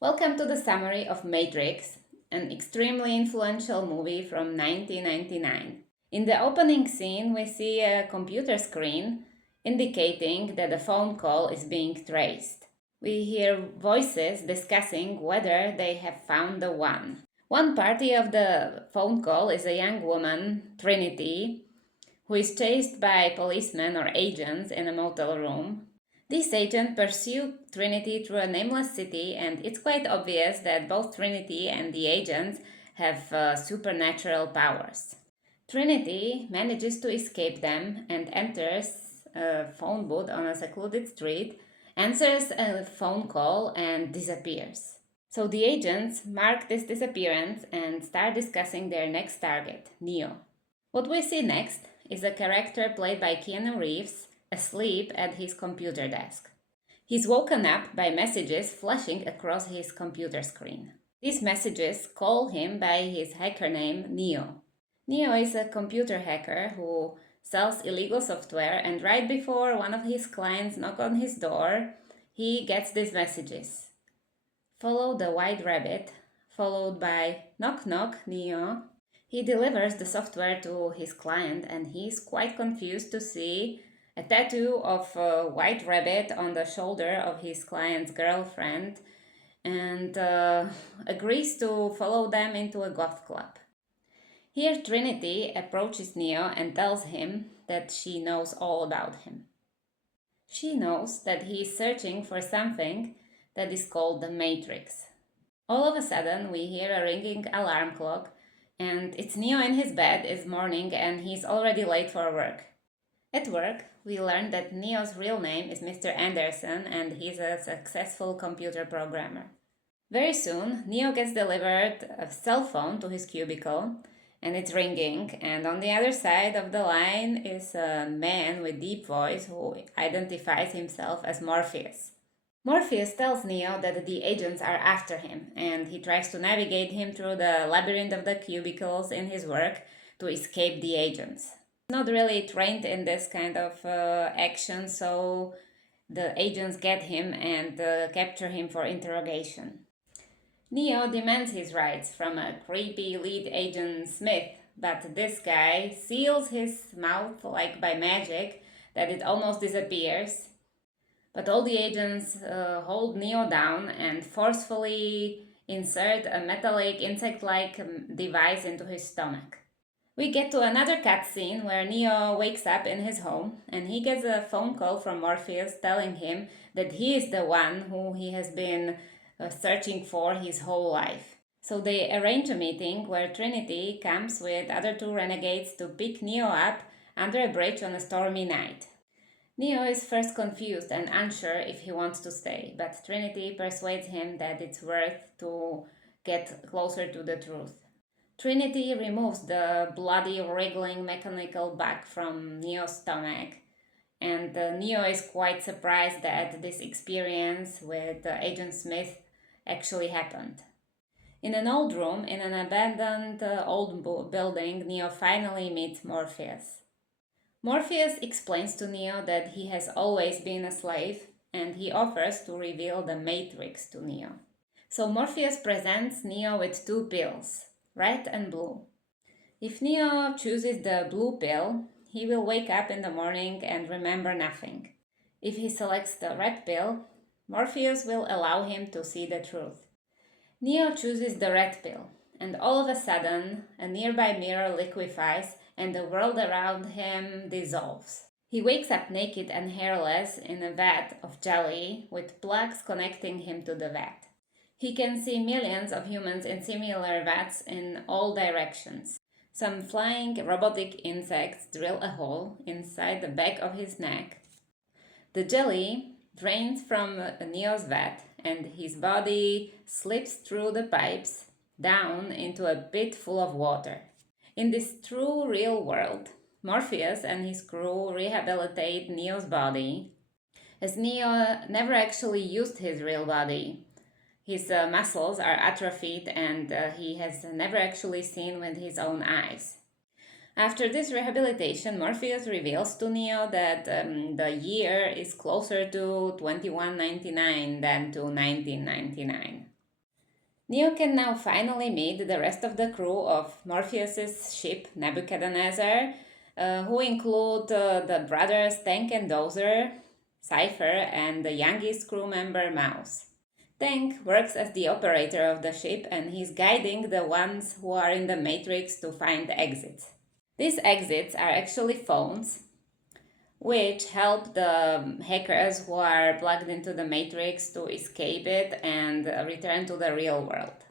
Welcome to the summary of Matrix, an extremely influential movie from 1999. In the opening scene, we see a computer screen indicating that a phone call is being traced. We hear voices discussing whether they have found the one. One party of the phone call is a young woman, Trinity, who is chased by policemen or agents in a motel room. This agent pursued Trinity through a nameless city, and it's quite obvious that both Trinity and the agents have supernatural powers. Trinity manages to escape them and enters a phone booth on a secluded street, answers a phone call, and disappears. So the agents mark this disappearance and start discussing their next target, Neo. What we see next is a character played by Keanu Reeves asleep at his computer desk. He's woken up by messages flashing across his computer screen. These messages call him by his hacker name Neo. Neo is a computer hacker who sells illegal software, and right before one of his clients knocks on his door, he gets these messages. Follow the white rabbit, followed by knock knock Neo. He delivers the software to his client, and he's quite confused to see a tattoo of a white rabbit on the shoulder of his client's girlfriend, and agrees to follow them into a goth club. Here Trinity approaches Neo and tells him that she knows all about him. She knows that he is searching for something that is called the Matrix. All of a sudden we hear a ringing alarm clock, and it's Neo in his bed. It's morning and he's already late for work. At work, we learn that Neo's real name is Mr. Anderson, and he's a successful computer programmer. Very soon, Neo gets delivered a cell phone to his cubicle, and it's ringing, and on the other side of the line is a man with deep voice who identifies himself as Morpheus. Morpheus tells Neo that the agents are after him, and he tries to navigate him through the labyrinth of the cubicles in his work to escape the agents. Not really trained in this kind of action, so the agents get him and capture him for interrogation. Neo demands his rights from a creepy lead agent Smith, but this guy seals his mouth like by magic that it almost disappears. But all the agents hold Neo down and forcefully insert a metallic insect-like device into his stomach. We get to another cutscene where Neo wakes up in his home and he gets a phone call from Morpheus telling him that he is the one who he has been searching for his whole life. So they arrange a meeting where Trinity comes with other two renegades to pick Neo up under a bridge on a stormy night. Neo is first confused and unsure if he wants to stay, but Trinity persuades him that it's worth to get closer to the truth. Trinity removes the bloody, wriggling mechanical bug from Neo's stomach, and Neo is quite surprised that this experience with Agent Smith actually happened. In an old room, in an abandoned old building, Neo finally meets Morpheus. Morpheus explains to Neo that he has always been a slave, and he offers to reveal the Matrix to Neo. So Morpheus presents Neo with two pills, red and blue. If Neo chooses the blue pill, he will wake up in the morning and remember nothing. If he selects the red pill, Morpheus will allow him to see the truth. Neo chooses the red pill, and all of a sudden, a nearby mirror liquefies and the world around him dissolves. He wakes up naked and hairless in a vat of jelly with plugs connecting him to the vat. He can see millions of humans in similar vats in all directions. Some flying robotic insects drill a hole inside the back of his neck. The jelly drains from Neo's vat, and his body slips through the pipes down into a pit full of water. In this true real world, Morpheus and his crew rehabilitate Neo's body, as Neo never actually used his real body. His muscles are atrophied, and he has never actually seen with his own eyes. After this rehabilitation, Morpheus reveals to Neo that the year is closer to 2199 than to 1999. Neo can now finally meet the rest of the crew of Morpheus's ship Nebuchadnezzar, who include the brothers Tank and Dozer, Cypher, and the youngest crew member Mouse. Tank works as the operator of the ship and he's guiding the ones who are in the Matrix to find exits. These exits are actually phones, which help the hackers who are plugged into the Matrix to escape it and return to the real world.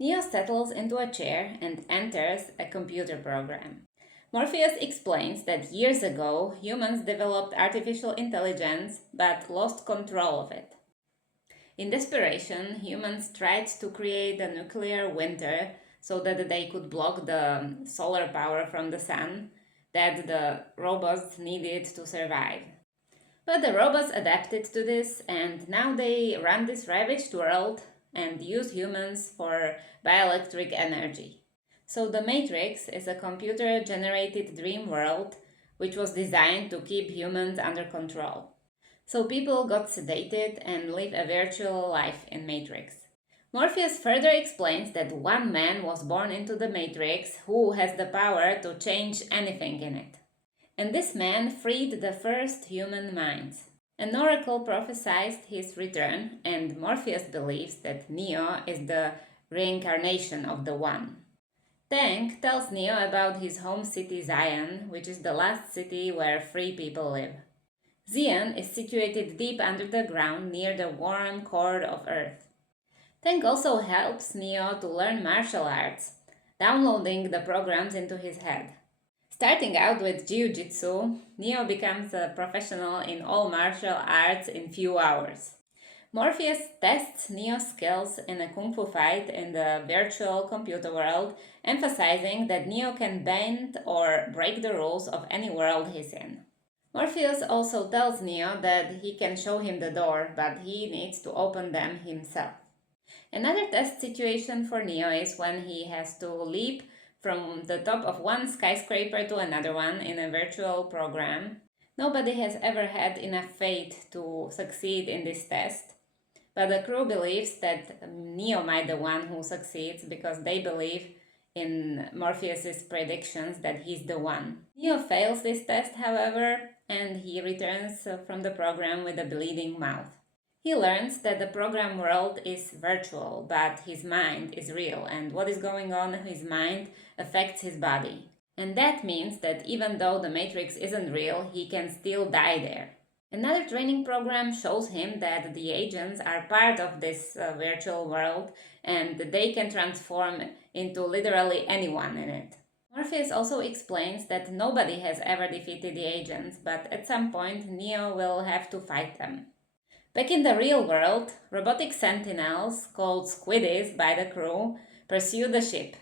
Neo settles into a chair and enters a computer program. Morpheus explains that years ago humans developed artificial intelligence but lost control of it. In desperation, humans tried to create a nuclear winter so that they could block the solar power from the sun that the robots needed to survive. But the robots adapted to this and now they run this ravaged world and use humans for bioelectric energy. So the Matrix is a computer-generated dream world which was designed to keep humans under control. So people got sedated and live a virtual life in Matrix. Morpheus further explains that one man was born into the Matrix who has the power to change anything in it. And this man freed the first human minds. An oracle prophesied his return, and Morpheus believes that Neo is the reincarnation of the One. Tank tells Neo about his home city Zion, which is the last city where free people live. Zion is situated deep under the ground near the warm core of Earth. Tank also helps Neo to learn martial arts, downloading the programs into his head. Starting out with jiu-jitsu, Neo becomes a professional in all martial arts in few hours. Morpheus tests Neo's skills in a kung fu fight in the virtual computer world, emphasizing that Neo can bend or break the rules of any world he's in. Morpheus also tells Neo that he can show him the door, but he needs to open them himself. Another test situation for Neo is when he has to leap from the top of one skyscraper to another one in a virtual program. Nobody has ever had enough faith to succeed in this test, but the crew believes that Neo might be the one who succeeds because they believe in Morpheus's predictions that he's the one. Neo fails this test, however, and he returns from the program with a bleeding mouth. He learns that the program world is virtual, but his mind is real, and what is going on in his mind affects his body. And that means that even though the Matrix isn't real, he can still die there. Another training program shows him that the agents are part of this virtual world and they can transform into literally anyone in it. Morpheus also explains that nobody has ever defeated the agents, but at some point Neo will have to fight them. Back in the real world, robotic sentinels, called squiddies by the crew, pursue the ship.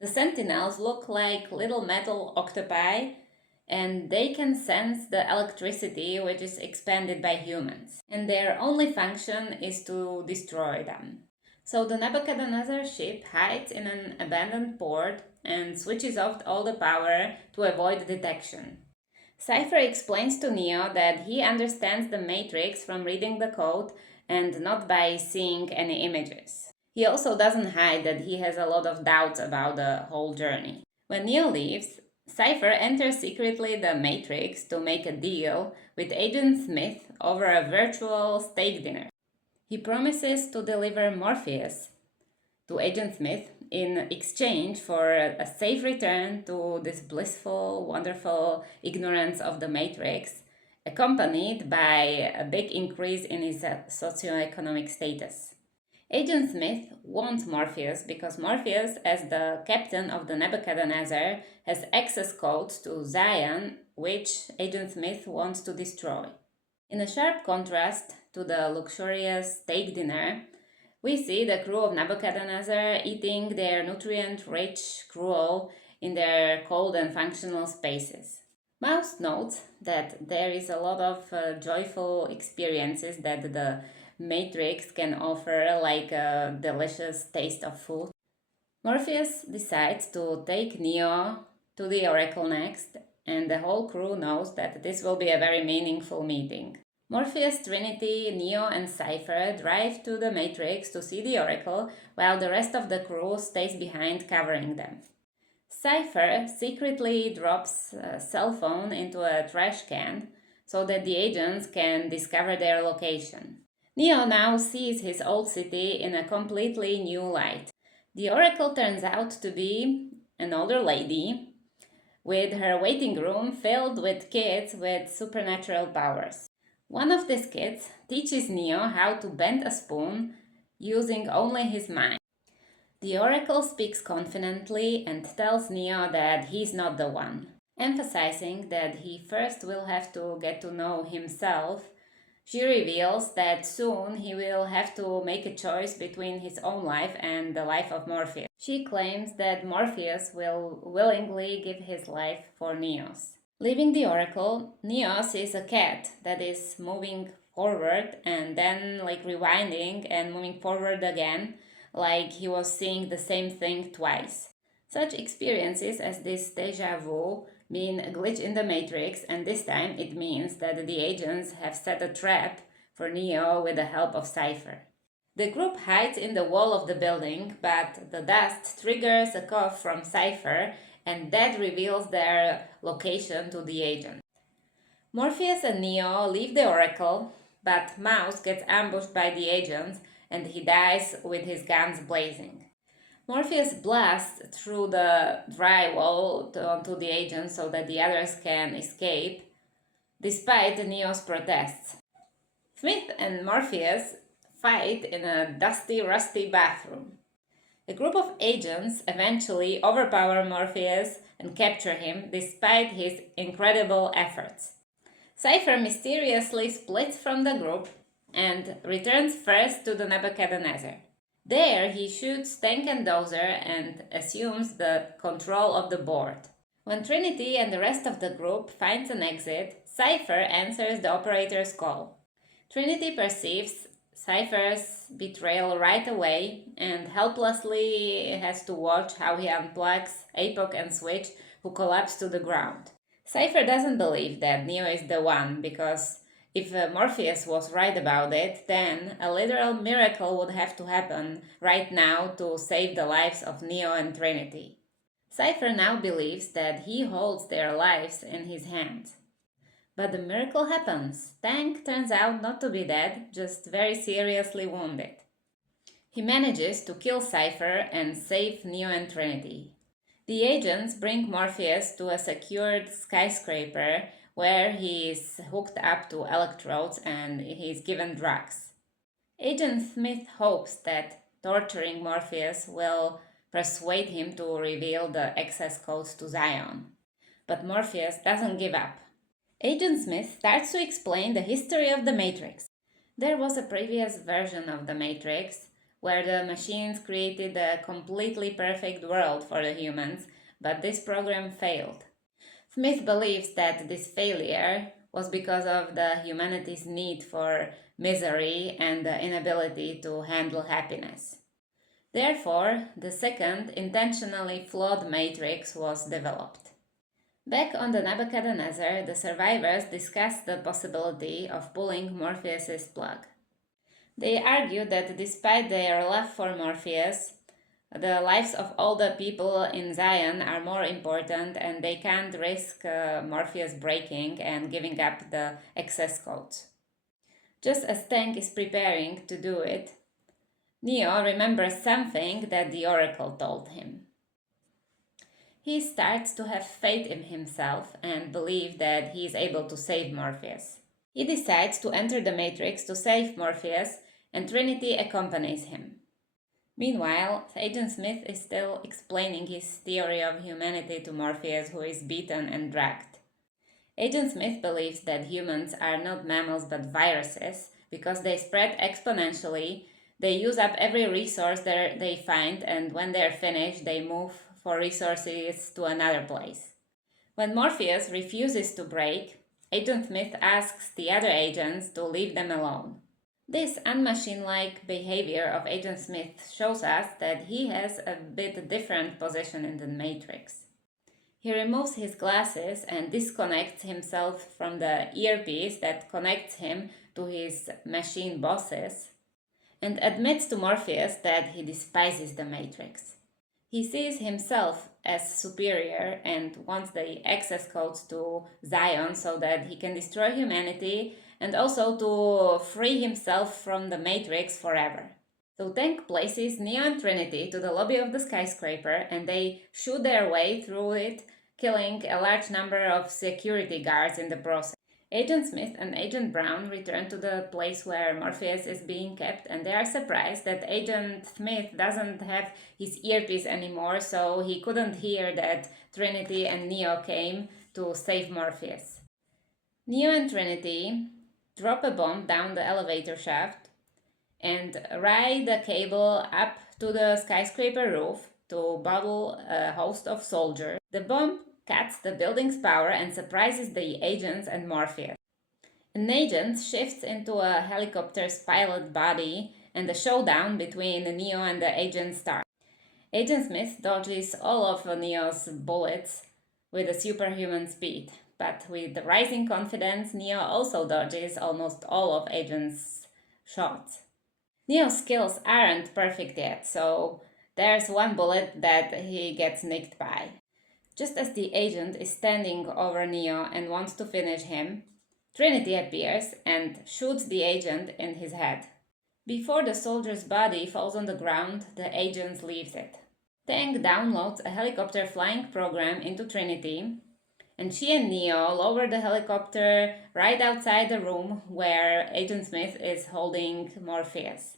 The sentinels look like little metal octopi, and they can sense the electricity which is expended by humans, and their only function is to destroy them. So the Nebuchadnezzar ship hides in an abandoned port and switches off all the power to avoid detection. Cypher explains to Neo that he understands the Matrix from reading the code and not by seeing any images. He also doesn't hide that he has a lot of doubts about the whole journey. When Neo leaves, Cypher enters secretly the Matrix to make a deal with Agent Smith over a virtual steak dinner. He promises to deliver Morpheus to Agent Smith in exchange for a safe return to this blissful, wonderful ignorance of the Matrix, accompanied by a big increase in his socioeconomic status. Agent Smith wants Morpheus because Morpheus, as the captain of the Nebuchadnezzar, has access codes to Zion, which Agent Smith wants to destroy. In a sharp contrast to the luxurious steak dinner, we see the crew of Nebuchadnezzar eating their nutrient-rich gruel in their cold and functional spaces. Mouse notes that there is a lot of joyful experiences that the Matrix can offer, like a delicious taste of food. Morpheus decides to take Neo to the Oracle next, and the whole crew knows that this will be a very meaningful meeting. Morpheus, Trinity, Neo, and Cypher drive to the Matrix to see the Oracle, while the rest of the crew stays behind covering them. Cypher secretly drops a cell phone into a trash can so that the agents can discover their location. Neo now sees his old city in a completely new light. The Oracle turns out to be an older lady with her waiting room filled with kids with supernatural powers. One of these kids teaches Neo how to bend a spoon using only his mind. The Oracle speaks confidently and tells Neo that he's not the one, emphasizing that he first will have to get to know himself. She reveals that soon he will have to make a choice between his own life and the life of Morpheus. She claims that Morpheus will willingly give his life for Neo's. Leaving the Oracle, Neo sees a cat that is moving forward and then rewinding and moving forward again, like he was seeing the same thing twice. Such experiences as this deja vu mean a glitch in the Matrix, and this time it means that the agents have set a trap for Neo with the help of Cypher. The group hides in the wall of the building, but the dust triggers a cough from Cypher, and that reveals their location to the agent. Morpheus and Neo leave the Oracle, but Mouse gets ambushed by the agents and he dies with his guns blazing. Morpheus blasts through the drywall onto the agents so that the others can escape, despite Neo's protests. Smith and Morpheus fight in a dusty, rusty bathroom. A group of agents eventually overpower Morpheus and capture him despite his incredible efforts. Cypher mysteriously splits from the group and returns first to the Nebuchadnezzar. There he shoots Tank and Dozer and assumes the control of the board. When Trinity and the rest of the group finds an exit, Cypher answers the operator's call. Trinity perceives Cypher's betrayal right away and helplessly has to watch how he unplugs Apoc and Switch, who collapse to the ground. Cypher doesn't believe that Neo is the one, because if Morpheus was right about it, then a literal miracle would have to happen right now to save the lives of Neo and Trinity. Cypher now believes that he holds their lives in his hands. But the miracle happens. Tank turns out not to be dead, just very seriously wounded. He manages to kill Cypher and save Neo and Trinity. The agents bring Morpheus to a secured skyscraper where he is hooked up to electrodes and he is given drugs. Agent Smith hopes that torturing Morpheus will persuade him to reveal the access codes to Zion. But Morpheus doesn't give up. Agent Smith starts to explain the history of the Matrix. There was a previous version of the Matrix where the machines created a completely perfect world for the humans, but this program failed. Smith believes that this failure was because of the humanity's need for misery and the inability to handle happiness. Therefore, the second, intentionally flawed Matrix was developed. Back on the Nebuchadnezzar, the survivors discuss the possibility of pulling Morpheus's plug. They argue that despite their love for Morpheus, the lives of all the people in Zion are more important and they can't risk Morpheus breaking and giving up the access codes. Just as Tank is preparing to do it, Neo remembers something that the Oracle told him. He starts to have faith in himself and believe that he is able to save Morpheus. He decides to enter the Matrix to save Morpheus, and Trinity accompanies him. Meanwhile, Agent Smith is still explaining his theory of humanity to Morpheus, who is beaten and dragged. Agent Smith believes that humans are not mammals but viruses because they spread exponentially, they use up every resource that they find, and when they're finished, they move for resources to another place. When Morpheus refuses to break, Agent Smith asks the other agents to leave them alone. This unmachine-like behavior of Agent Smith shows us that he has a bit different position in the Matrix. He removes his glasses and disconnects himself from the earpiece that connects him to his machine bosses, and admits to Morpheus that he despises the Matrix. He sees himself as superior and wants the access codes to Zion so that he can destroy humanity and also to free himself from the Matrix forever. So Tank places Neo and Trinity to the lobby of the skyscraper and they shoot their way through it, killing a large number of security guards in the process. Agent Smith and Agent Brown return to the place where Morpheus is being kept and they are surprised that Agent Smith doesn't have his earpiece anymore, so he couldn't hear that Trinity and Neo came to save Morpheus. Neo and Trinity drop a bomb down the elevator shaft and ride the cable up to the skyscraper roof to bottle a host of soldiers. The bomb cuts the building's power and surprises the agents and Morpheus. An agent shifts into a helicopter's pilot body and the showdown between Neo and the agent starts. Agent Smith dodges all of Neo's bullets with a superhuman speed, but with rising confidence, Neo also dodges almost all of Agent's shots. Neo's skills aren't perfect yet, so there's one bullet that he gets nicked by. Just as the agent is standing over Neo and wants to finish him, Trinity appears and shoots the agent in his head. Before the soldier's body falls on the ground, the agent leaves it. Tank downloads a helicopter flying program into Trinity, and she and Neo lower the helicopter right outside the room where Agent Smith is holding Morpheus.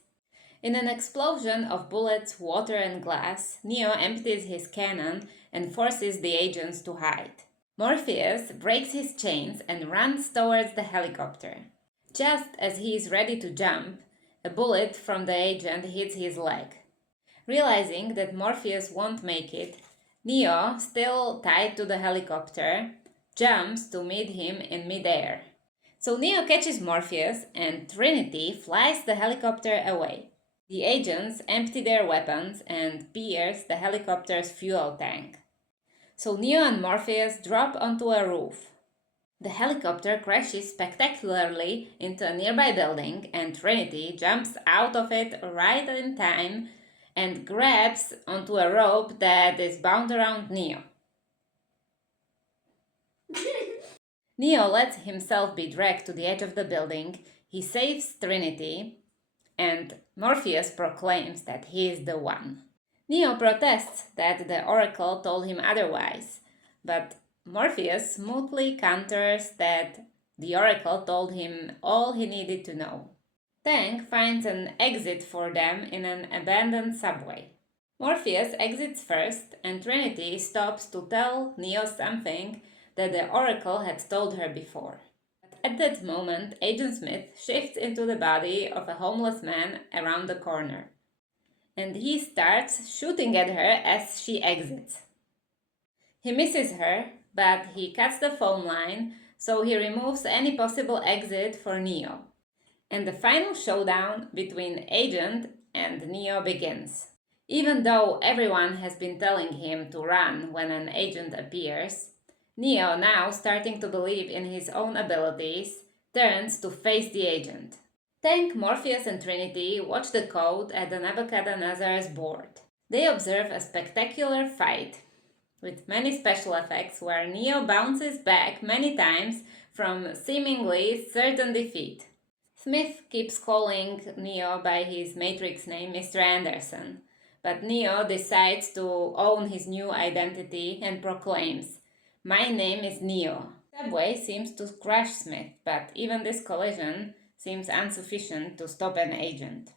In an explosion of bullets, water, and glass, Neo empties his cannon and forces the agents to hide. Morpheus breaks his chains and runs towards the helicopter. Just as he is ready to jump, a bullet from the agent hits his leg. Realizing that Morpheus won't make it, Neo, still tied to the helicopter, jumps to meet him in midair. So Neo catches Morpheus and Trinity flies the helicopter away. The agents empty their weapons and pierce the helicopter's fuel tank. So Neo and Morpheus drop onto a roof. The helicopter crashes spectacularly into a nearby building and Trinity jumps out of it right in time and grabs onto a rope that is bound around Neo. Neo lets himself be dragged to the edge of the building. He saves Trinity and Morpheus proclaims that he is the one. Neo protests that the Oracle told him otherwise, but Morpheus smoothly counters that the Oracle told him all he needed to know. Tank finds an exit for them in an abandoned subway. Morpheus exits first and Trinity stops to tell Neo something that the Oracle had told her before. At that moment, Agent Smith shifts into the body of a homeless man around the corner, and he starts shooting at her as she exits. He misses her, but he cuts the phone line, so he removes any possible exit for Neo. And the final showdown between Agent and Neo begins. Even though everyone has been telling him to run when an agent appears, Neo, now starting to believe in his own abilities, turns to face the agent. Tank, Morpheus, and Trinity watch the code at the Nebuchadnezzar's board. They observe a spectacular fight with many special effects where Neo bounces back many times from seemingly certain defeat. Smith keeps calling Neo by his Matrix name, Mr. Anderson, but Neo decides to own his new identity and proclaims, "My name is Neo." Subway seems to crush Smith, but even this collision seems insufficient to stop an agent.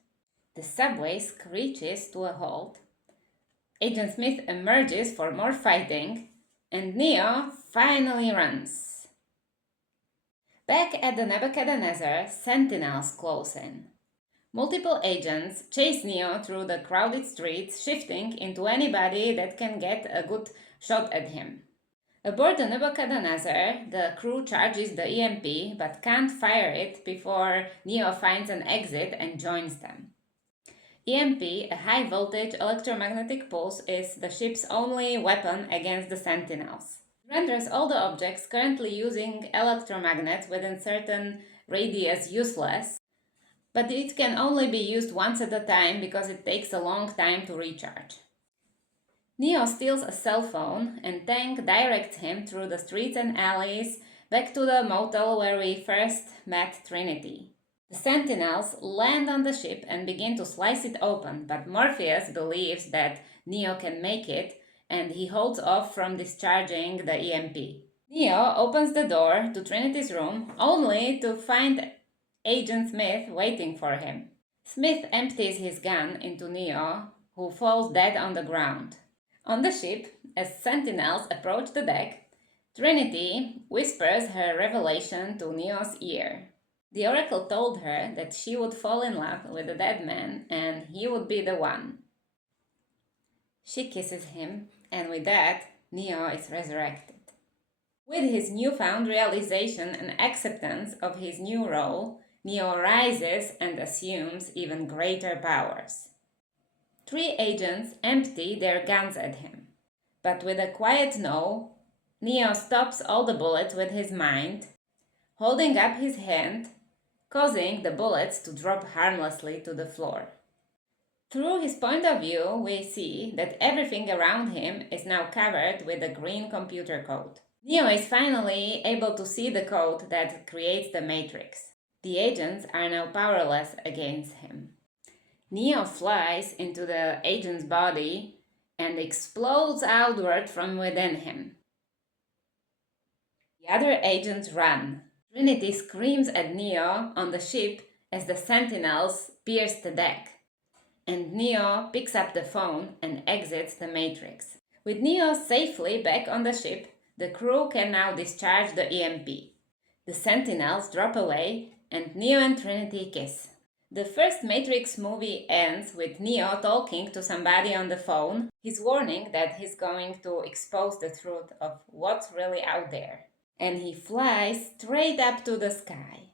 The subway screeches to a halt. Agent Smith emerges for more fighting, and Neo finally runs. Back at the Nebuchadnezzar, sentinels close in. Multiple agents chase Neo through the crowded streets, shifting into anybody that can get a good shot at him. Aboard the Nebuchadnezzar, the crew charges the EMP but can't fire it before Neo finds an exit and joins them. EMP, a high-voltage electromagnetic pulse, is the ship's only weapon against the Sentinels. Renders all the objects currently using electromagnets within certain radius useless, but it can only be used once at a time because it takes a long time to recharge. Neo steals a cell phone and Tank directs him through the streets and alleys back to the motel where we first met Trinity. The Sentinels land on the ship and begin to slice it open, but Morpheus believes that Neo can make it and he holds off from discharging the EMP. Neo opens the door to Trinity's room only to find Agent Smith waiting for him. Smith empties his gun into Neo, who falls dead on the ground. On the ship, as Sentinels approach the deck, Trinity whispers her revelation to Neo's ear. The Oracle told her that she would fall in love with a dead man and he would be the one. She kisses him, and with that, Neo is resurrected. With his newfound realization and acceptance of his new role, Neo rises and assumes even greater powers. 3 agents empty their guns at him, but with a quiet no, Neo stops all the bullets with his mind, holding up his hand, causing the bullets to drop harmlessly to the floor. Through his point of view, we see that everything around him is now covered with a green computer code. Neo is finally able to see the code that creates the Matrix. The agents are now powerless against him. Neo flies into the agent's body and explodes outward from within him. The other agents run. Trinity screams at Neo on the ship as the Sentinels pierce the deck, and Neo picks up the phone and exits the Matrix. With Neo safely back on the ship, the crew can now discharge the EMP. The Sentinels drop away and Neo and Trinity kiss. The first Matrix movie ends with Neo talking to somebody on the phone. He's warning that he's going to expose the truth of what's really out there. And he flies straight up to the sky.